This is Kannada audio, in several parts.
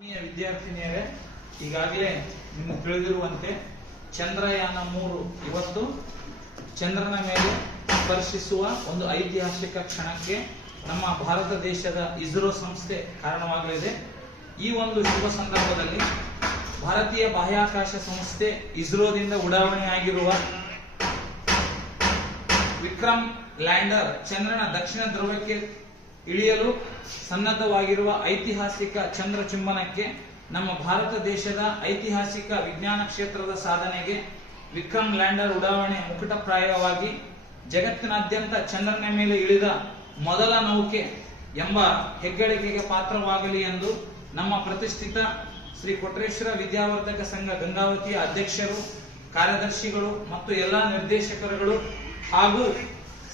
ಆತ್ಮೀಯ ವಿದ್ಯಾರ್ಥಿನಿಯರೇ, ಈಗಾಗಲೇ ನಿಮಗೆ ತಿಳಿದಿರುವಂತೆ ಚಂದ್ರಯಾನ ಮೂರು ಇವತ್ತು ಚಂದ್ರನ ಮೇಲೆ ಸ್ಪರ್ಶಿಸುವ ಒಂದು ಐತಿಹಾಸಿಕ ಕ್ಷಣಕ್ಕೆ ನಮ್ಮ ಭಾರತ ದೇಶದ ಇಸ್ರೋ ಸಂಸ್ಥೆ ಕಾರಣವಾಗಲಿದೆ. ಈ ಒಂದು ಶುಭ ಸಂದರ್ಭದಲ್ಲಿ ಭಾರತೀಯ ಬಾಹ್ಯಾಕಾಶ ಸಂಸ್ಥೆ ಇಸ್ರೋದಿಂದ ಉಡಾವಣೆಯಾಗಿರುವ ವಿಕ್ರಮ್ ಲ್ಯಾಂಡರ್ ಚಂದ್ರನ ದಕ್ಷಿಣ ಧ್ರುವಕ್ಕೆ ಇಳಿಯಲು ಸನ್ನದ್ಧವಾಗಿರುವ ಐತಿಹಾಸಿಕ ಚಂದ್ರ ಚುಂಬನಕ್ಕೆ ನಮ್ಮ ಭಾರತ ದೇಶದ ಐತಿಹಾಸಿಕ ವಿಜ್ಞಾನ ಕ್ಷೇತ್ರದ ಸಾಧನೆಗೆ ವಿಕ್ರಮ್ ಲ್ಯಾಂಡರ್ ಉಡಾವಣೆ ಮುಕುಟಪ್ರಾಯವಾಗಿ ಜಗತ್ತಿನಾದ್ಯಂತ ಚಂದ್ರನ ಮೇಲೆ ಇಳಿದ ಮೊದಲ ನೌಕೆ ಎಂಬ ಹೆಗ್ಗಳಿಕೆಗೆ ಪಾತ್ರವಾಗಲಿ ಎಂದು ನಮ್ಮ ಪ್ರತಿಷ್ಠಿತ ಶ್ರೀ ಕೊಟ್ರೇಶ್ವರ ವಿದ್ಯಾವರ್ಧಕ ಸಂಘ ಗಂಗಾವತಿಯ ಅಧ್ಯಕ್ಷರು, ಕಾರ್ಯದರ್ಶಿಗಳು ಮತ್ತು ಎಲ್ಲ ನಿರ್ದೇಶಕರುಗಳು ಹಾಗೂ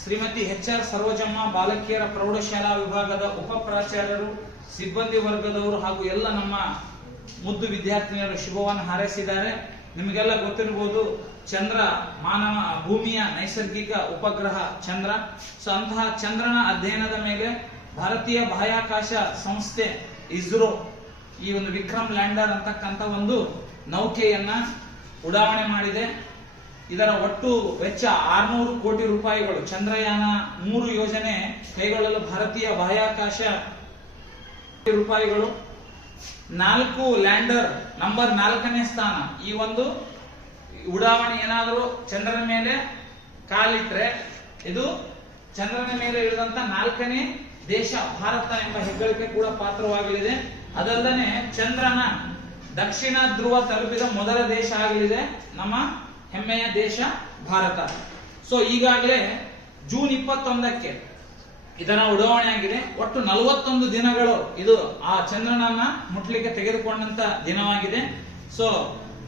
ಶ್ರೀಮತಿ ಎಚ್ ಆರ್ ಸರೋಜಮ್ಮ ಬಾಲಕಿಯರ ಪ್ರೌಢಶಾಲಾ ವಿಭಾಗದ ಉಪ ಪ್ರಾಚಾರ್ಯರು, ಸಿಬ್ಬಂದಿ ವರ್ಗದವರು ಹಾಗೂ ಎಲ್ಲ ನಮ್ಮ ಮುದ್ದು ವಿದ್ಯಾರ್ಥಿನಿಯರು ಶುಭವನ್ನು ಹಾರೈಸಿದ್ದಾರೆ. ನಿಮಗೆಲ್ಲ ಗೊತ್ತಿರಬಹುದು, ಚಂದ್ರ ಮಾನವ ಭೂಮಿಯ ನೈಸರ್ಗಿಕ ಉಪಗ್ರಹ ಚಂದ್ರ. ಸೊ ಅಂತಹ ಚಂದ್ರನ ಅಧ್ಯಯನದ ಮೇಲೆ ಭಾರತೀಯ ಬಾಹ್ಯಾಕಾಶ ಸಂಸ್ಥೆ ಇಸ್ರೋ ಈ ಒಂದು ವಿಕ್ರಮ್ ಲ್ಯಾಂಡರ್ ಅಂತಕ್ಕಂಥ ಒಂದು ನೌಕೆಯನ್ನ ಉಡಾವಣೆ ಮಾಡಿದೆ. ಇದರ ಒಟ್ಟು ವೆಚ್ಚ ಆರ್ನೂರು ಕೋಟಿ ರೂಪಾಯಿಗಳು. ಚಂದ್ರಯಾನ ಮೂರು ಯೋಜನೆ ಕೈಗೊಳ್ಳಲು ಭಾರತೀಯ ಬಾಹ್ಯಾಕಾಶ ರೂಪಾಯಿಗಳು. ನಾಲ್ಕು ಲ್ಯಾಂಡರ್ ನಂಬರ್ ನಾಲ್ಕನೇ ಸ್ಥಾನ. ಈ ಒಂದು ಉಡಾವಣೆ ಏನಾದರೂ ಚಂದ್ರನ ಮೇಲೆ ಕಾಲಿಟ್ರೆ ಇದು ಚಂದ್ರನ ಮೇಲೆ ಇಳಿದಂತ ನಾಲ್ಕನೇ ದೇಶ ಭಾರತ ಎಂಬ ಹೆಗ್ಗಳಿಕೆ ಕೂಡ ಪಾತ್ರವಾಗಲಿದೆ. ಅದಲ್ಲದೆ ಚಂದ್ರನ ದಕ್ಷಿಣ ಧ್ರುವ ತಲುಪಿದ ಮೊದಲ ದೇಶ ಆಗಲಿದೆ ನಮ್ಮ ಹೆಮ್ಮೆಯ ದೇಶ ಭಾರತ. ಸೊ ಈಗಾಗಲೇ ಜೂನ್ ಇಪ್ಪತ್ತೊಂದಕ್ಕೆ ಇದರ ಉಡಾವಣೆ ಆಗಿದೆ. ಒಟ್ಟು ನಲವತ್ತೊಂದು ದಿನಗಳು ಇದು ಆ ಚಂದ್ರನನ್ನ ಮುಟ್ಲಿಕ್ಕೆ ತೆಗೆದುಕೊಂಡಂತ ದಿನವಾಗಿದೆ. ಸೊ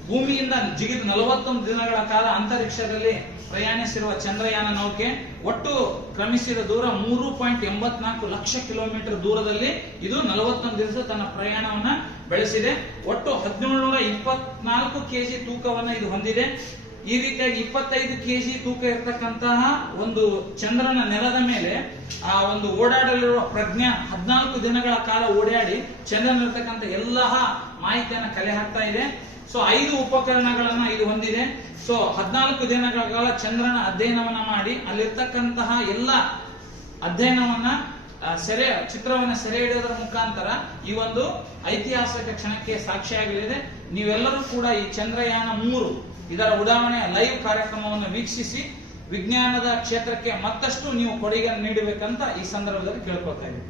ಭೂಮಿಯಿಂದ ಜಿಗಿದ ನಲವತ್ತೊಂದು ದಿನಗಳ ಕಾಲ ಅಂತರಿಕ್ಷದಲ್ಲಿ ಪ್ರಯಾಣಿಸಿರುವ ಚಂದ್ರಯಾನ ನೌಕೆ ಒಟ್ಟು ಕ್ರಮಿಸಿದ ದೂರ ಮೂರು ಪಾಯಿಂಟ್ ಎಂಬತ್ನಾಲ್ಕು ಲಕ್ಷ ಕಿಲೋಮೀಟರ್ ದೂರದಲ್ಲಿ ಇದು ನಲವತ್ತೊಂದು ದಿವಸ ತನ್ನ ಪ್ರಯಾಣವನ್ನ ಬೆಳೆಸಿದೆ. ಒಟ್ಟು ಹದಿನೇಳು ನೂರ ಇಪ್ಪತ್ನಾಲ್ಕು ಕೆಜಿ ತೂಕವನ್ನ ಇದು ಹೊಂದಿದೆ. ಈ ರೀತಿಯಾಗಿ ಇಪ್ಪತ್ತೈದು ಕೆಜಿ ತೂಕ ಇರತಕ್ಕಂತಹ ಒಂದು ಚಂದ್ರನ ನೆಲದ ಮೇಲೆ ಆ ಒಂದು ಓಡಾಡಲಿರುವ ಪ್ರಜ್ಞಾ ಹದಿನಾಲ್ಕು ದಿನಗಳ ಕಾಲ ಓಡಾಡಿ ಚಂದ್ರನಿರ್ತಕ್ಕಂಥ ಎಲ್ಲ ಮಾಹಿತಿಯನ್ನ ಕಲೆ ಹಾಕ್ತಾ ಇದೆ. ಸೊ ಐದು ಉಪಕರಣಗಳನ್ನ ಇದು ಹೊಂದಿದೆ. ಸೊ ಹದಿನಾಲ್ಕು ದಿನಗಳ ಕಾಲ ಚಂದ್ರನ ಅಧ್ಯಯನವನ್ನ ಮಾಡಿ ಅಲ್ಲಿರ್ತಕ್ಕಂತಹ ಎಲ್ಲ ಅಧ್ಯಯನವನ್ನ ಸೆರೆ, ಚಿತ್ರವನ್ನ ಸೆರೆ ಹಿಡಿಯೋದ್ರ ಮುಖಾಂತರ ಈ ಒಂದು ಐತಿಹಾಸಿಕ ಕ್ಷಣಕ್ಕೆ ಸಾಕ್ಷಿಯಾಗಲಿದೆ. ನೀವೆಲ್ಲರೂ ಕೂಡ ಈ ಚಂದ್ರಯಾನ ಮೂರು ಇದರ ಉಡಾವಣೆಯ ಲೈವ್ ಕಾರ್ಯಕ್ರಮವನ್ನು ವೀಕ್ಷಿಸಿ, ವಿಜ್ಞಾನದ ಕ್ಷೇತ್ರಕ್ಕೆ ಮತ್ತಷ್ಟು ನೀವು ಕೊಡುಗೆ ನೀಡಬೇಕಂತ ಈ ಸಂದರ್ಭದಲ್ಲಿ ಕೇಳ್ಕೊಳ್ತಾ ಇದ್ದೀನಿ.